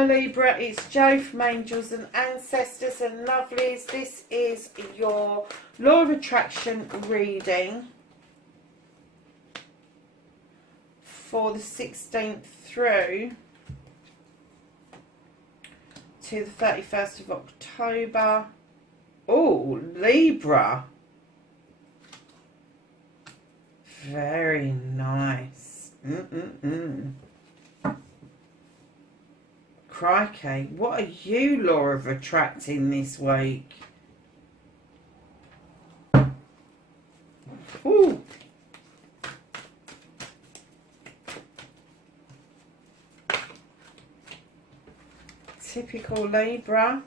Hi Libra, it's Jo from Angels and Ancestors and Lovelies. This is your Law of Attraction reading for the 16th through to the 31st of October. Oh, Libra. Very nice. Crikey, what are you, Law of Attracting, this week? Ooh. Typical Libra.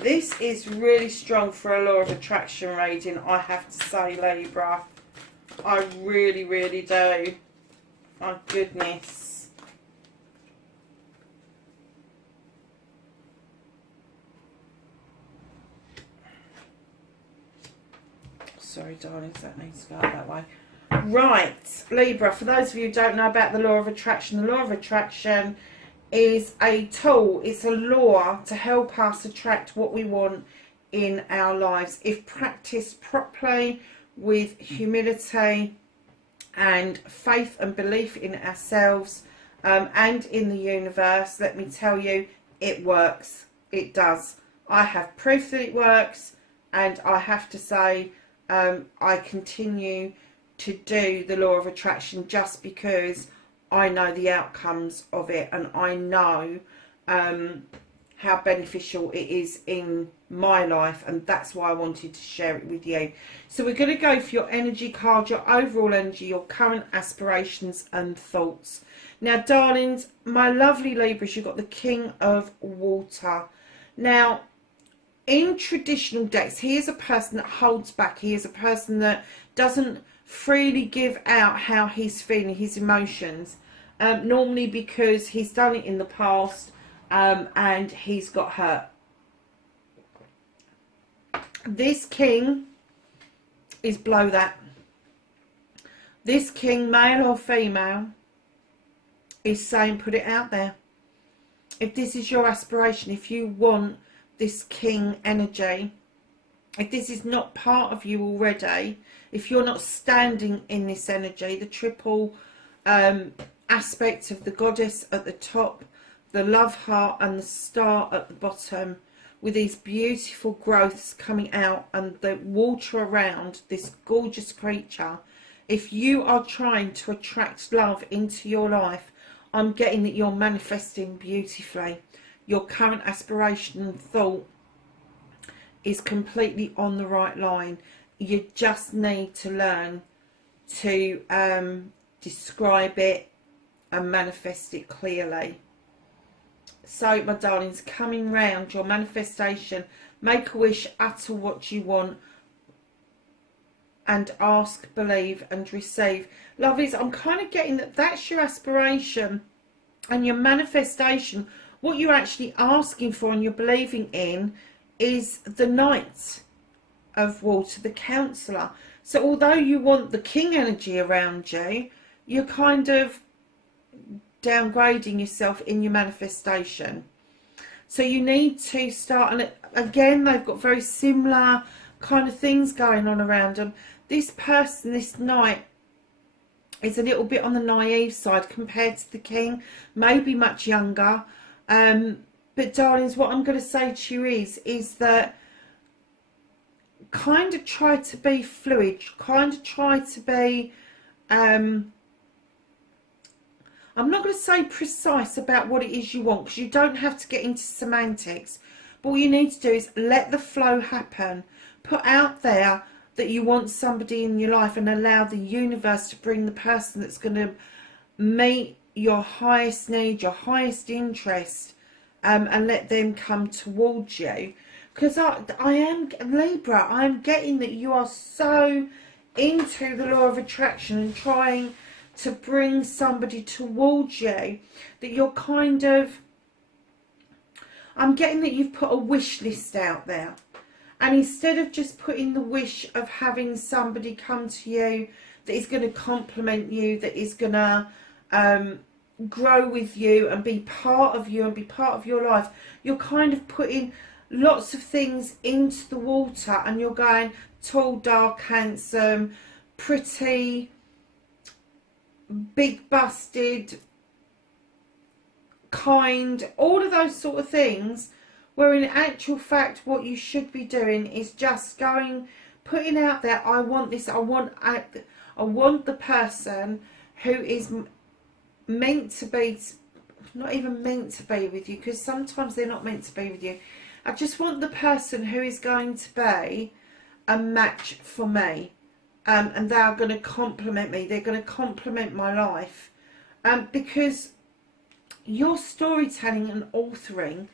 This is really strong for a Law of Attraction reading, I have to say, Libra. I really, really do. My goodness. Sorry, darlings, that needs to go out that way. Right, Libra, for those of you who don't know about the Law of Attraction, the Law of Attraction is a tool, it's a law to help us attract what we want in our lives if practiced properly with humility and faith and belief in ourselves and in the universe. Let me tell you, it works. It does. I have proof that it works, and I have to say I continue to do the Law of Attraction just because I know the outcomes of it, and I know how beneficial it is in my life, and that's why I wanted to share it with you. So we're going to go for your energy card, your overall energy, your current aspirations and thoughts. Now, darlings, my lovely Libras, you've got the King of Water. Now, in traditional decks, he is a person that holds back. He is a person that doesn't freely give out how he's feeling, his emotions, normally because he's done it in the past and he's got hurt. This king is below that. This king, male or female, is saying put it out there. If this is your aspiration, if you want this king energy, if this is not part of you already, if you're not standing in this energy, the triple aspect of the goddess at the top, the love heart and the star at the bottom, with these beautiful growths coming out and the water around this gorgeous creature, if you are trying to attract love into your life, I'm getting that you're manifesting beautifully. Your current aspiration and thought is completely on the right line. You just need to learn to describe it and manifest it clearly. So, my darlings, coming round your manifestation, make a wish, utter what you want, and ask, believe and receive. Lovelies, I'm kind of getting that that's your aspiration and your manifestation. What you're actually asking for and you're believing in is the Knight of Water, the Counselor. So although you want the King energy around you, you're kind of downgrading yourself in your manifestation. So you need to start, and again, they've got very similar kind of things going on around them. This person, this Knight, is a little bit on the naive side compared to the King, maybe much younger. But darlings, what I'm going to say to you is that kind of try to be fluid, kind of try to be, I'm not going to say precise about what it is you want, because you don't have to get into semantics. But what you need to do is let the flow happen. Put out there that you want somebody in your life and allow the universe to bring the person that's going to meet your highest need, your highest interest, and let them come towards you. Because I am, Libra, I'm getting that you are so into the Law of Attraction and trying to bring somebody towards you, that you're kind of, I'm getting that you've put a wish list out there. And instead of just putting the wish of having somebody come to you that is going to compliment you, that is going to grow with you and be part of you and be part of your life, you're kind of putting lots of things into the water, and you're going tall, dark, handsome, pretty, big busted, kind, all of those sort of things, where in actual fact what you should be doing is just going, putting out there, I want this, I want the person who is meant to be, not even meant to be with you, because sometimes they're not meant to be with you. I just want the person who is going to be a match for me, and they are going to compliment me, they're going to compliment my life, because your storytelling and authoring,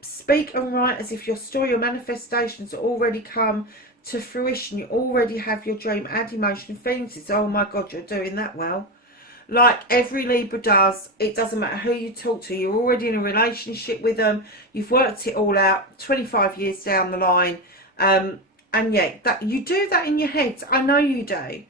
speak and write as if your story, your manifestations already come to fruition. You already have your dream, add emotion and feelings. It's, oh my God, you're doing that well. Like every Libra does, it doesn't matter who you talk to, you're already in a relationship with them, you've worked it all out 25 years down the line, and yet that you do that in your head. I know you do.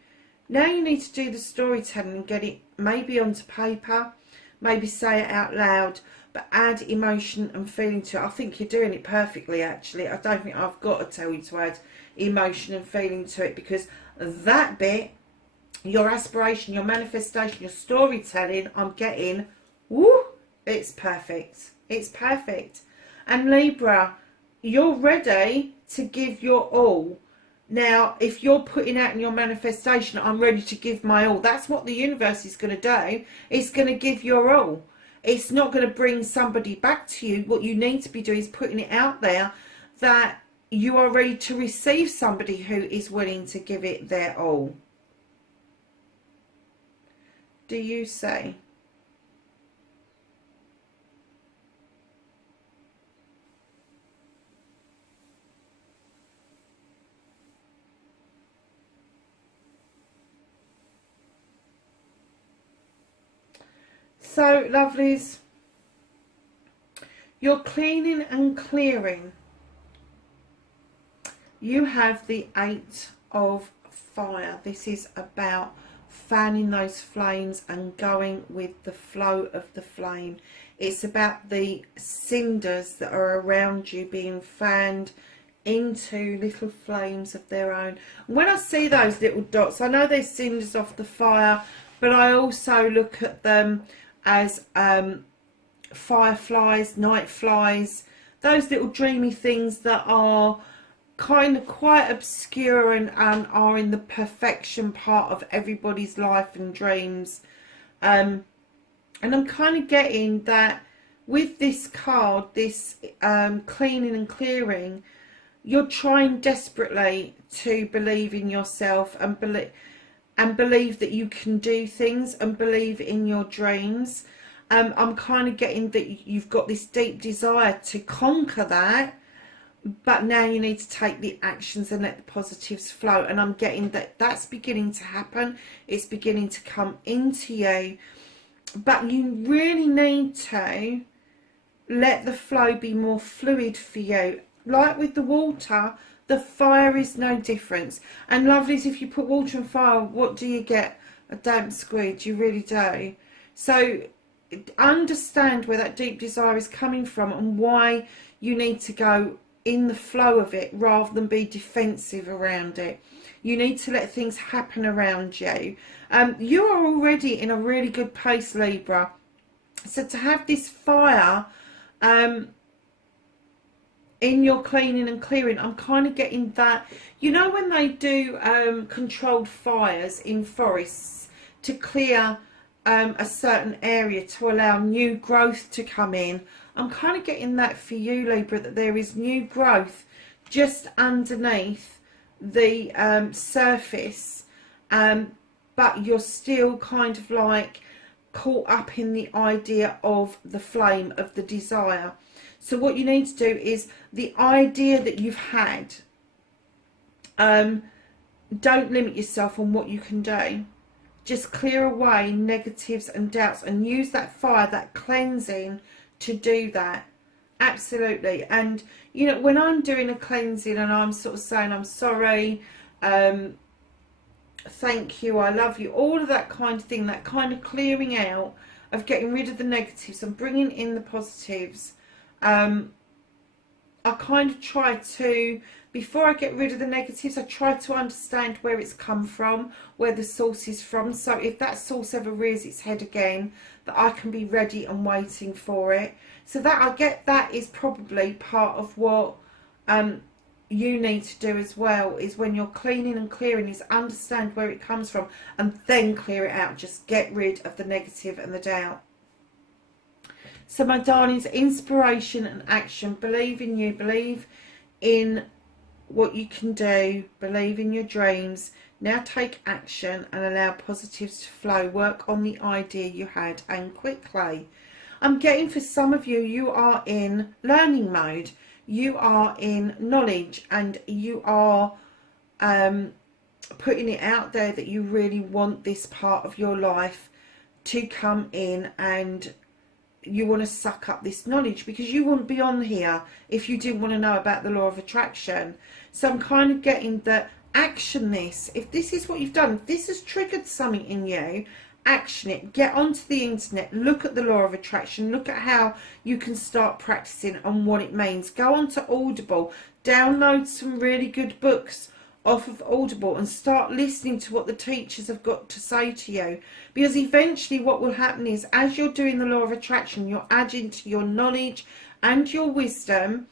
Now you need to do the storytelling and get it maybe onto paper, maybe say it out loud, but add emotion and feeling to it. I think you're doing it perfectly, actually. I don't think I've got to tell you to add emotion and feeling to it, because that bit, your aspiration, your manifestation, your storytelling, I'm getting, woo, it's perfect. It's perfect. And Libra, you're ready to give your all. Now, if you're putting out in your manifestation, I'm ready to give my all, that's what the universe is going to do. It's going to give your all. It's not going to bring somebody back to you. What you need to be doing is putting it out there that you are ready to receive somebody who is willing to give it their all. Do you say? So, lovelies, you're cleaning and clearing. You have the 8 of fire. This is about fanning those flames and going with the flow of the flame. It's about the cinders that are around you being fanned into little flames of their own. When I see those little dots, I know they're cinders off the fire, but I also look at them as fireflies, night flies, those little dreamy things that are kind of quite obscure and are in the perfection part of everybody's life and dreams. And I'm kind of getting that with this card, this cleaning and clearing, you're trying desperately to believe in yourself and believe that you can do things and believe in your dreams. I'm kind of getting that you've got this deep desire to conquer that, but now you need to take the actions and let the positives flow. And I'm getting that that's beginning to happen. It's beginning to come into you, but you really need to let the flow be more fluid for you. Like with the water, the fire is no difference. And lovelies, if you put water and fire, what do you get? A damp squid. You really do. So understand where that deep desire is coming from and why you need to go in the flow of it rather than be defensive around it. You need to let things happen around you. You are already in a really good place, Libra. So to have this fire in your cleaning and clearing, I'm kind of getting that, you know, when they do controlled fires in forests to clear a certain area to allow new growth to come in, I'm kind of getting that for you, Libra, that there is new growth just underneath the surface, but you're still kind of like caught up in the idea of the flame of the desire. So what you need to do is the idea that you've had, don't limit yourself on what you can do. just clear away negatives and doubts, and use that fire, that cleansing, to do that. Absolutely. And you know, when I'm doing a cleansing and I'm sort of saying I'm sorry, thank you, I love you, all of that kind of thing, that kind of clearing out of getting rid of the negatives and bringing in the positives, I kind of try to, before I get rid of the negatives, I try to understand where it's come from, where the source is from. So if that source ever rears its head again, that I can be ready and waiting for it. So that I get, that is probably part of what you need to do as well, is when you're cleaning and clearing, is understand where it comes from and then clear it out. Just get rid of the negative and the doubt. So my darlings, inspiration and action. Believe in you, believe in what you can do, believe in your dreams. Now take action and allow positives to flow. Work on the idea you had, and quickly. I'm getting, for some of you, you are in learning mode. You are in knowledge, and you are putting it out there that you really want this part of your life to come in, and you want to suck up this knowledge, because you wouldn't be on here if you didn't want to know about the law of attraction. So I'm kind of getting that, action this. If this is what you've done, if this has triggered something in you, action it. Get onto the internet, look at the law of attraction, look at how you can start practicing and what it means. Go onto Audible, download some really good books off of Audible and start listening to what the teachers have got to say to you, because eventually what will happen is, as you're doing the law of attraction, you're adding to your knowledge and your wisdom.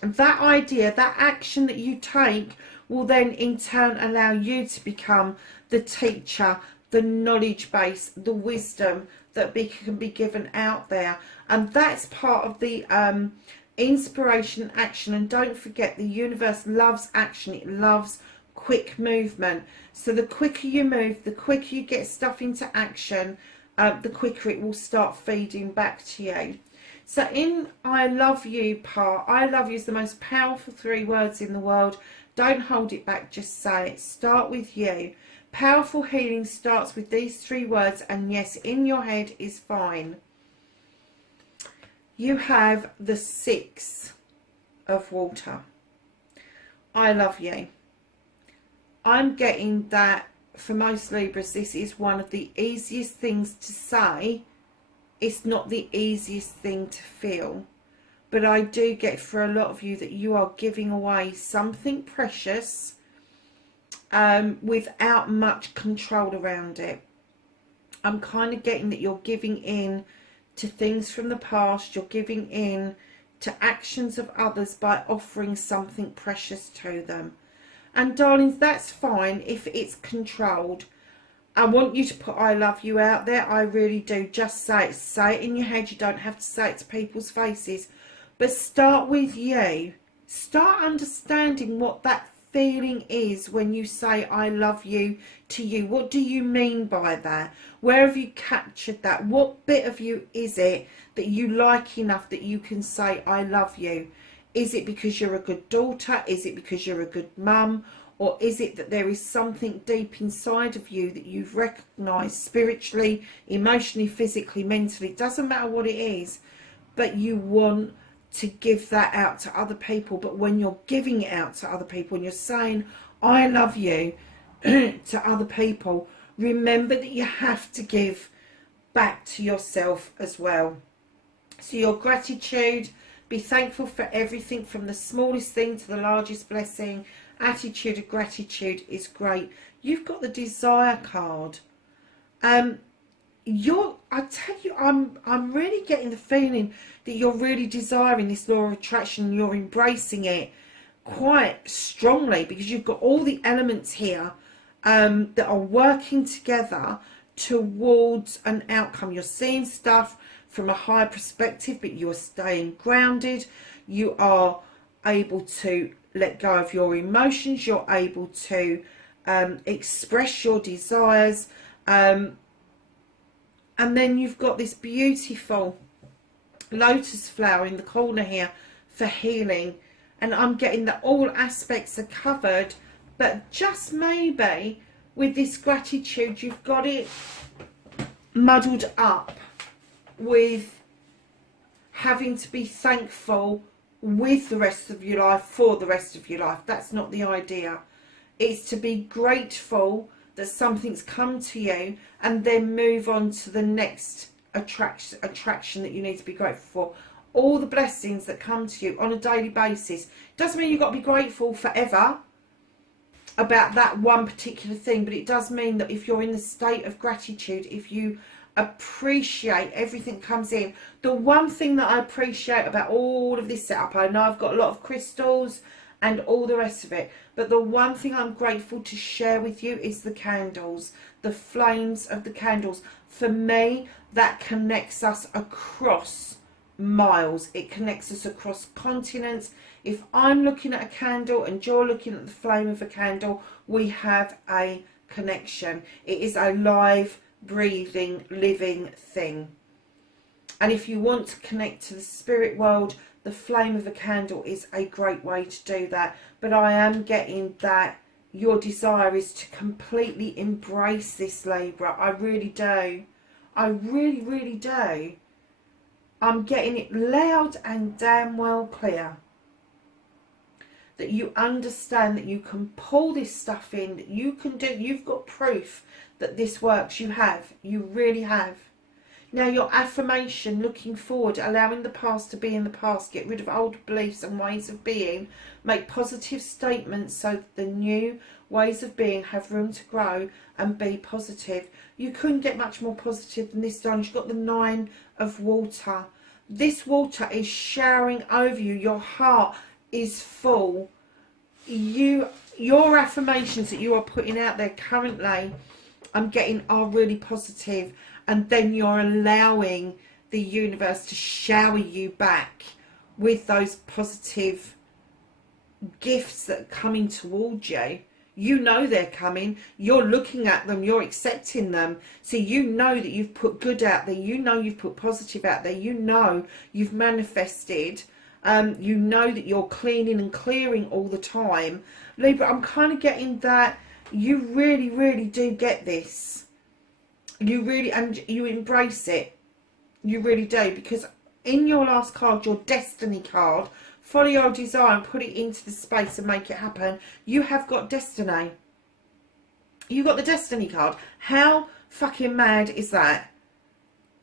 That idea, that action that you take, will then in turn allow you to become the teacher, the knowledge base, the wisdom that can be given out there. And that's part of the inspiration and action. And don't forget, the universe loves action. It loves quick movement. So the quicker you move, the quicker you get stuff into action, the quicker it will start feeding back to you. So in I love you part, I love you is the most powerful 3 words in the world. Don't hold it back, just say it. Start with you. Powerful healing starts with these 3 words, and yes, in your head is fine. You have the 6 of water. I love you. I'm getting that for most Libras, this is one of the easiest things to say. It's not the easiest thing to feel. But I do get for a lot of you that you are giving away something precious without much control around it. I'm kind of getting that you're giving in to things from the past. You're giving in to actions of others by offering something precious to them. And darlings, that's fine if it's controlled. I want you to put I love you out there. I really do. Just say it. Say it in your head. You don't have to say it to people's faces. But start with you. Start understanding what that feeling is when you say I love you to you. What do you mean by that? Where have you captured that? What bit of you is it that you like enough that you can say I love you? Is it because you're a good daughter? Is it because you're a good mum? Or is it that there is something deep inside of you that you've recognised spiritually, emotionally, physically, mentally? It doesn't matter what it is, but you want to give that out to other people. But when you're giving it out to other people and you're saying I love you to other people, remember that you have to give back to yourself as well. So your gratitude, be thankful for everything from the smallest thing to the largest blessing. Attitude of gratitude is great. You've got the desire card. I tell you, I'm really getting the feeling that you're really desiring this law of attraction and you're embracing it quite strongly, because you've got all the elements here that are working together towards an outcome. You're seeing stuff from a higher perspective, but you're staying grounded. You are able to let go of your emotions. You're able to express your desires. And then you've got this beautiful lotus flower in the corner here for healing. And I'm getting that all aspects are covered, but just maybe with this gratitude, you've got it muddled up with having to be thankful with the rest of your life for the rest of your life. That's not the idea. It's to be grateful that something's come to you and then move on to the next attraction that you need to be grateful for. All the blessings that come to you on a daily basis. Doesn't mean you've got to be grateful forever about that one particular thing, but it does mean that if you're in the state of gratitude, if you appreciate everything that comes in. The one thing that I appreciate about all of this setup, I know I've got a lot of crystals and all the rest of it, but the one thing I'm grateful to share with you is the candles, the flames of the candles. For me, that connects us across miles. It connects us across continents. If I'm looking at a candle and you're looking at the flame of a candle, we have a connection. It is a live, breathing, living thing. And if you want to connect to the spirit world, the flame of a candle is a great way to do that. But I am getting that your desire is to completely embrace this, Libra. I really do. I really, really do. I'm getting it loud and damn well clear that you understand that you can pull this stuff in, that you can do, you've got proof that this works. You have. You really have. Now your affirmation, looking forward, allowing the past to be in the past, get rid of old beliefs and ways of being, make positive statements so that the new ways of being have room to grow and be positive. You couldn't get much more positive than this, darling. You've got the 9 of water. This water is showering over you. Your heart is full. Your affirmations that you are putting out there currently, I'm getting, are really positive. And then you're allowing the universe to shower you back with those positive gifts that are coming towards you. You know they're coming. You're looking at them. You're accepting them. So you know that you've put good out there. You know you've put positive out there. You know you've manifested. You know that you're cleaning and clearing all the time. Libra, I'm kind of getting that you really, really do get this. You really, and you embrace it. You really do. Because in your last card, your destiny card, follow your desire and put it into the space and make it happen. You have got destiny. You got the destiny card. How fucking mad is that?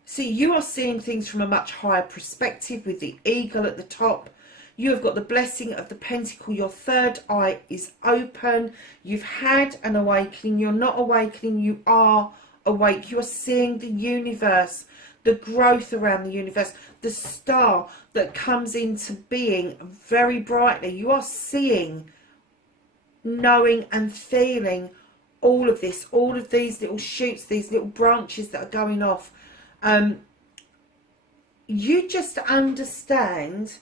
See, you are seeing things from a much higher perspective with the eagle at the top. You have got the blessing of the pentacle. Your third eye is open. You've had an awakening. You're not awakening. You are awake. You are seeing the universe, the growth around the universe, the star that comes into being very brightly. You are seeing, knowing and feeling all of this, all of these little shoots, these little branches that are going off. You just understand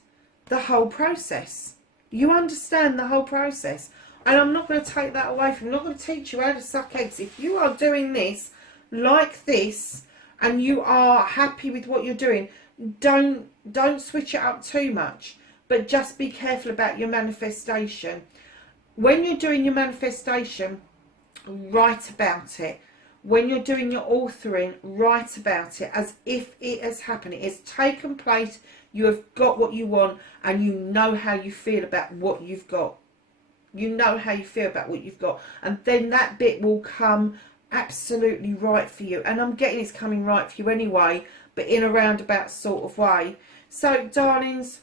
the whole process. You understand the whole process. And I'm not going to take that away from you. I'm not going to teach you how to suck eggs. If you are doing this like this and you are happy with what you're doing, don't switch it up too much, but just be careful about your manifestation. When you're doing your manifestation, write about it. When you're doing your authoring, write about it as if it has happened. It has taken place. You have got what you want, and you know how you feel about what you've got. You know how you feel about what you've got, and then that bit will come absolutely right for you. And I'm getting it's coming right for you anyway, but in a roundabout sort of way. So, darlings,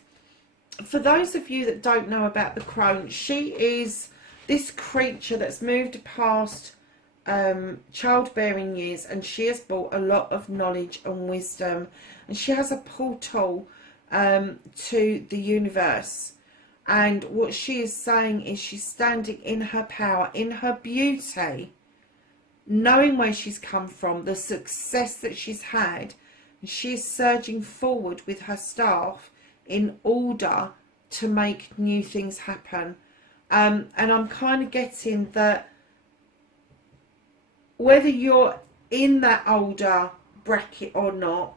for those of you that don't know about the crone, she is this creature that's moved past childbearing years, and she has brought a lot of knowledge and wisdom, and she has a portal to the universe. And what she is saying is she's standing in her power, in her beauty, knowing where she's come from, the success that she's had, and she's surging forward with her staff in order to make new things happen. And I'm kind of getting that whether you're in that older bracket or not,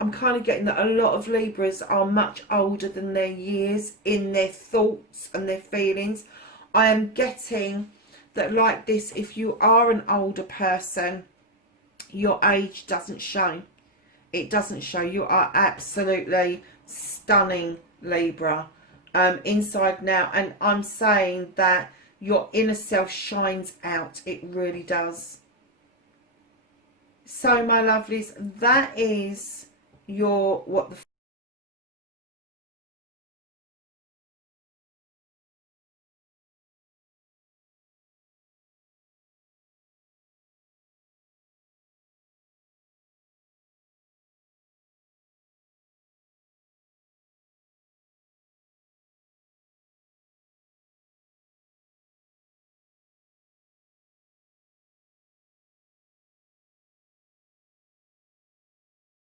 I'm kind of getting that a lot of Libras are much older than their years in their thoughts and their feelings. I am getting that like this, if you are an older person, your age doesn't show. It doesn't show. You are absolutely stunning, Libra, inside now. And I'm saying that your inner self shines out. It really does. So, my lovelies, that is your what the